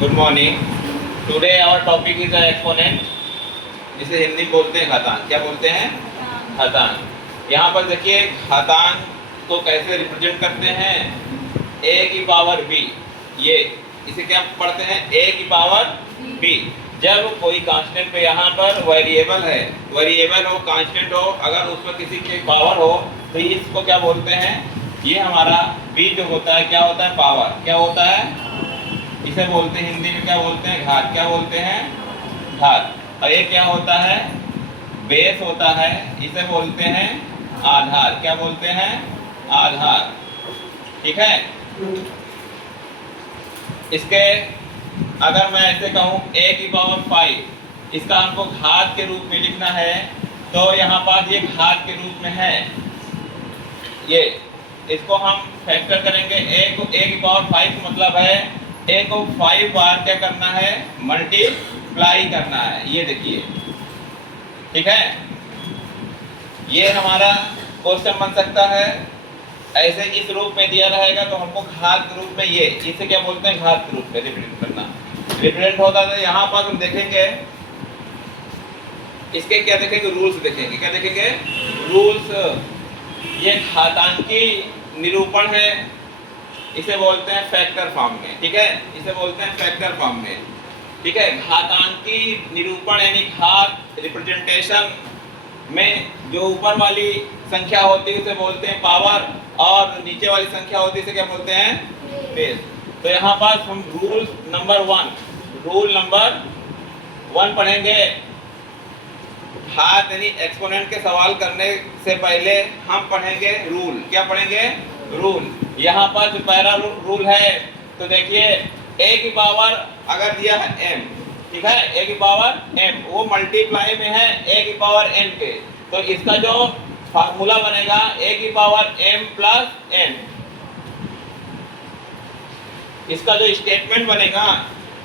Good morning. Today our topic is exponent, जिसे हिंदी बोलते हैं घातांक। क्या बोलते हैं? घातांक। यहाँ पर देखिए घातांक को कैसे रिप्रेजेंट करते हैं, a की पावर b। ये इसे क्या पढ़ते हैं? a की पावर b। जब कोई कांस्टेंट पे यहाँ पर वेरिएबल है, वेरिएबल हो, कांस्टेंट हो, अगर उसमें किसी की पावर हो तो इसको क्या बोलते हैं? ये हमारा b जो होता है क्या होता है? पावर। क्या होता है? इसे बोलते हैं हिंदी में क्या बोलते हैं? घात। क्या बोलते हैं? घात। और ये क्या होता है? बेस होता है। इसे बोलते हैं आधार। क्या बोलते हैं? आधार। ठीक है। इसके अगर मैं ऐसे कहूं a की पावर 5, इसका हमको घात के रूप में लिखना है तो यहाँ पर ये घात के रूप में है। ये इसको हम फैक्टर करेंगे। a की पावर 5 का मतलब है a को 5 बार क्या करना है? मल्टीप्लाई करना है। ये देखिए, ठीक है। ये हमारा क्वेश्चन बन सकता है। ऐसे इस रूप में दिया रहेगा तो हमको घात के रूप में, ये इसे क्या बोलते हैं? घात के रूप में रिप्रेजेंट करना। रिप्रेजेंट होता है यहाँ पर हम देखेंगे इसके क्या देखेंगे? रूल्स देखेंगे। क्या देखेंगे? रूल्स। ये घातांकी निरूपण है, इसे बोलते हैं फैक्टर फॉर्म में। ठीक है, इसे बोलते हैं फैक्टर फॉर्म में। ठीक है। घातांकी निरूपण यानी घात रिप्रेजेंटेशन में जो ऊपर वाली संख्या होती है उसे बोलते हैं पावर, और नीचे वाली संख्या होती है इसे क्या बोलते हैं? बेस। तो यहाँ पास हम रूल नंबर 1 पढ़ेंगे। घात यानी एक्सपोनेंट के सवाल करने से पहले हम पढ़ेंगे रूल। क्या पढ़ेंगे? रूल। यहाँ पर जो पहला रूल है तो देखिए a की पावर अगर दिया है m, ठीक है, a की पावर m, वो मल्टीप्लाई में है a की पावर n के, तो इसका जो फार्मूला बनेगा a की पावर m प्लस n। इसका जो स्टेटमेंट बनेगा,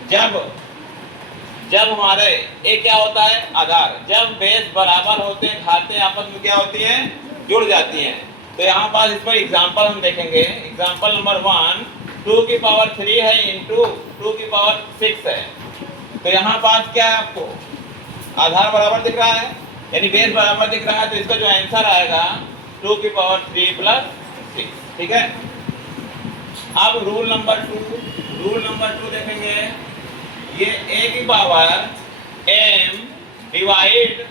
जब हमारे a क्या होता है? आधार। जब बेस बराबर होते हैं, घातें आपस में क्या होती हैं? जुड़ जाती हैं। तो यहाँ पास इस पर एग्जाम्पल हम देखेंगे। एग्जाम्पल नंबर 1, 2 की पावर 3 है इंटू 2 की पावर 6 है। तो यहाँ पास क्या है? आपको आधार बराबर दिख रहा है यानी बेस बराबर दिख रहा है, तो इसका जो आंसर आएगा 2 की पावर 3 प्लस 6। ठीक है। अब रूल नंबर 2 देखेंगे। ये a की पावर m डिवाइड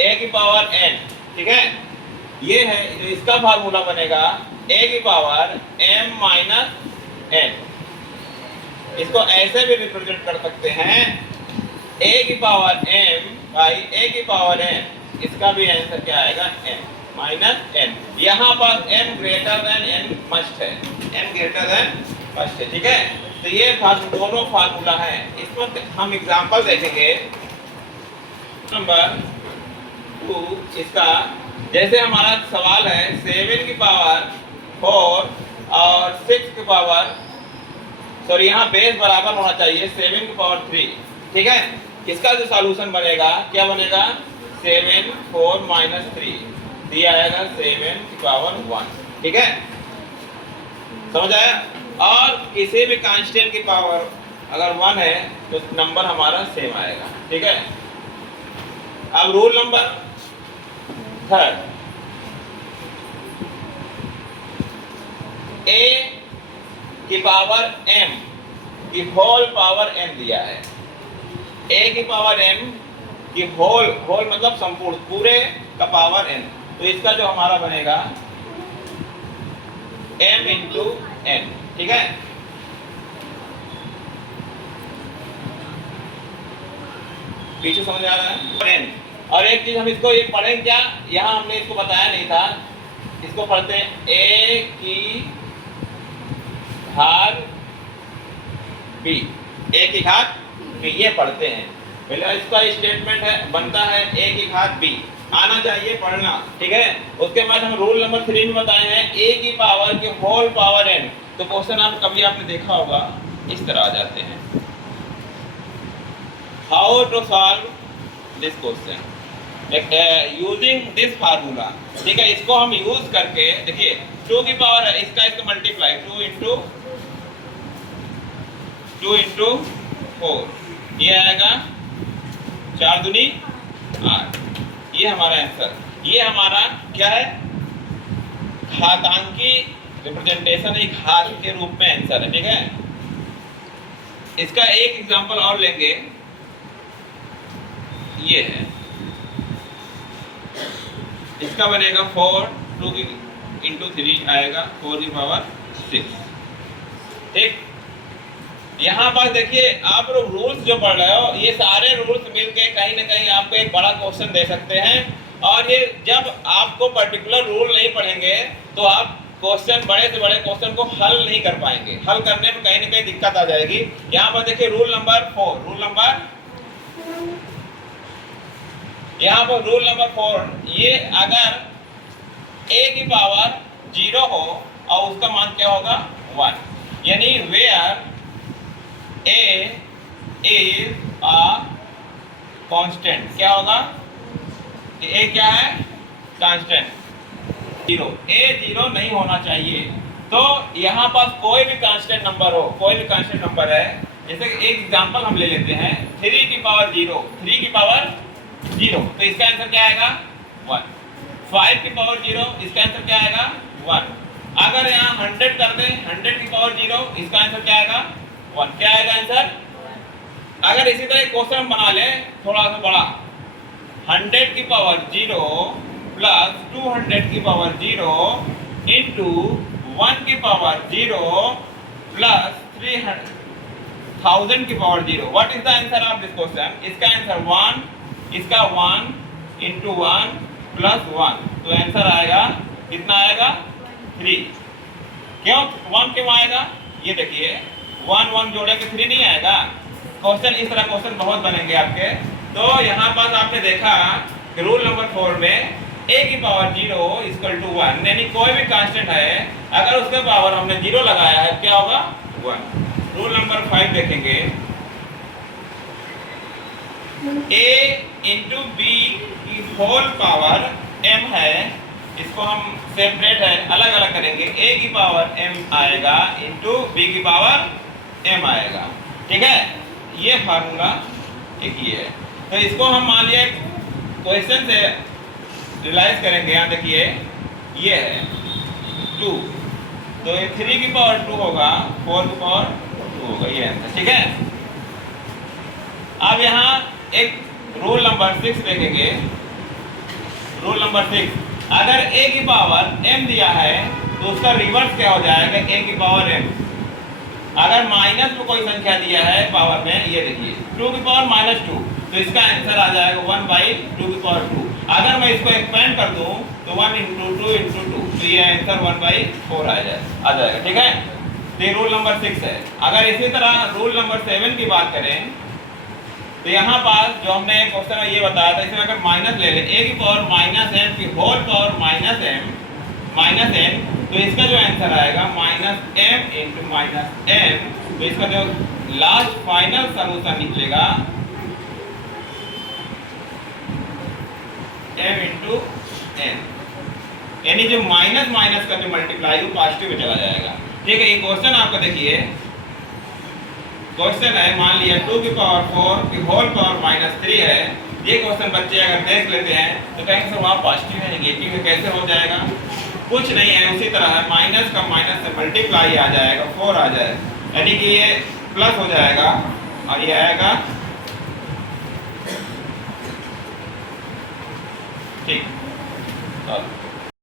a की पावर n, ठीक है, ये है जो इसका फार्मूला बनेगा a की पावर m माइनस n। इसको ऐसे भी रिप्रेजेंट कर सकते हैं a की पावर m बाई a की पावर n। इसका भी आंसर क्या आएगा? m minus n। यहाँ पर m greater than n must है, m ग्रेटर देन मस्ट है। ठीक है। तो ये दोनों फार्मूला है। इस पर हम एग्जांपल देखेंगे। नंबर 2, इसका जैसे हमारा सवाल है 7 की पावर 4 और 6 की पावर, सॉरी यहाँ बेस बराबर होना चाहिए 7 की पावर 3। ठीक है। इसका जो सॉल्यूशन बनेगा क्या बनेगा? 7 4 माइनस 3 दिया आएगा 7 की पावर 1। ठीक है, समझ आया? और किसी भी कांस्टेंट की पावर अगर 1 है तो नंबर हमारा सेम आएगा। ठीक है। अब रूल नंबर 3, a की पावर m की होल पावर n दिया है। a की पावर m की होल मतलब संपूर्ण, पूरे का पावर n, तो इसका जो हमारा बनेगा m इंटू n। ठीक है। पीछे समझ आ रहा है? और एक चीज हम इसको ये पढ़ेंगे क्या, यहाँ हमने इसको बताया नहीं था। इसको पढ़ते हैं a की घात b, a की घात b, ये पढ़ते हैं। पहले इसका स्टेटमेंट है बनता है a की घात b, आना चाहिए पढ़ना। ठीक है। उसके बाद हम रूल नंबर 3 में बताए हैं a की पावर की होल पावर n। तो क्वेश्चन कभी आपने देखा होगा, इस तरह आ जाते हैं। How to solve this question using this formula. ठीक है। इसको हम यूज करके देखिए 2 की पावर है, इसका मल्टीप्लाई 2 इंटू 2 इंटू 4, ये आएगा 4 दूनी 8। ये हमारा आंसर, ये हमारा क्या है, घातांकी रिप्रेजेंटेशन, एक घात के रूप में आंसर है। ठीक है, इसका एक एग्जांपल और लेंगे, ये है, इसका बनेगा 4 2 इंटू 3 आएगा 4 की पावर 6। ठीक, यहाँ पर देखिए आप लोग रूल्स जो पढ़ रहे हो, ये सारे रूल्स मिलके कहीं ना कहीं आपको एक बड़ा क्वेश्चन दे सकते हैं। और ये जब आपको पर्टिकुलर रूल नहीं पढ़ेंगे तो आप क्वेश्चन, बड़े से बड़े क्वेश्चन को हल नहीं कर पाएंगे, हल करने में कहीं ना कहीं दिक्कत आ जाएगी। यहाँ पर देखिए रूल नंबर 4, यहाँ पर रूल नंबर 4, ये अगर a की पावर 0 हो और उसका मान क्या होगा 1, यानी where a is a constant, क्या होगा, a क्या है, कांस्टेंट, 0, a 0 नहीं होना चाहिए। तो यहाँ पास कोई भी कांस्टेंट नंबर हो, कोई भी कांस्टेंट नंबर है, जैसे कि एक एग्जांपल हम ले लेते हैं 3 की पावर 0, 3 की पावर 0, तो इसका आंसर क्या आएगा 1। 5 की पावर 0, इसका आंसर क्या आएगा 1। अगर यहाँ 100 कर दें, 100 की पावर 0, इसका आंसर क्या आएगा 1। क्या आएगा आंसर? अगर इसी तरह क्वेश्चन बना ले थोड़ा सा बड़ा, 100 की पावर 0 प्लस 200 की पावर 0 इंटू 1 की पावर 0 प्लस 3000 की power 0, what is the answer of this question? इसका आंसर 1, इसका 1 इंटू 1 प्लस 1, तो आंसर आएगा कितना आएगा 3। क्यों 1 क्यों आएगा? ये देखिए 1 1 जोड़े के 3 नहीं आएगा। क्वेश्चन इस तरह क्वेश्चन बहुत बनेंगे आपके। तो यहाँ पर आपने देखा कि रूल नंबर 4 में a की पावर 0 इक्वल टू 1, यानी कोई भी कांस्टेंट है अगर उसके पावर हमने 0 लगाया है क्या होगा 1। रूल नंबर 5 देखेंगे, a इंटू बी की होल पावर m है, इसको हम सेपरेट है, अलग अलग करेंगे, a की पावर m आएगा इंटू b की पावर m आएगा। ठीक है, ये फार्मूला एक ही है। तो इसको हम मान लिया क्वेश्चन से रियलाइज करेंगे। यहाँ देखिए ये है 2, तो ये 3 की पावर 2 होगा, 4 की पावर 2 होगा, ये आंसर। ठीक है, अब यहाँ एक रूल नंबर 6 देखेंगे। रूल नंबर 6, अगर a की पावर m दिया है तो उसका रिवर्स क्या हो जाएगा, a की पावर m। अगर माइनस में कोई संख्या दिया है पावर में, ये देखिए 2 की पावर -2, तो इसका आंसर आ जाएगा 1/2 की पावर 2। अगर मैं इसको एक्सपेंड कर दूं तो 1 इंटू 2 इंटू 2, तो ये आंसर 1/4 आ जाएगा। ठीक है, तो ये रूल नंबर 6 है। अगर इसी तरह रूल नंबर 7 की बात करें तो यहाँ पास जो हमने क्वेश्चन में ये बताया था, इसमें अगर माइनस ले लें, a की पावर -m की होल पावर -m, तो इसका जो आंसर आएगा -m इंटू -m, तो इसका जो लास्ट फाइनल सॉल्यूशन निकलेगा m इंटू n, यानी जो माइनस माइनस का जो मल्टीप्लाई वो पॉजिटिव में चला जाएगा। ठीक है, ये क्वेश्चन आपको देखिए, क्वेश्चन है, मान लिया 2 की पावर 4 की होल पावर -3 है। ये क्वेश्चन बच्चे अगर देख लेते हैं तो कहेंगे सर वहाँ पॉजिटिव है, नेगेटिव है, कैसे हो जाएगा? कुछ नहीं है, उसी तरह है, माइनस का माइनस से मल्टीप्लाई आ जाएगा, 4 आ जाएगा, यानी कि ये प्लस हो जाएगा और ये आएगा। ठीक,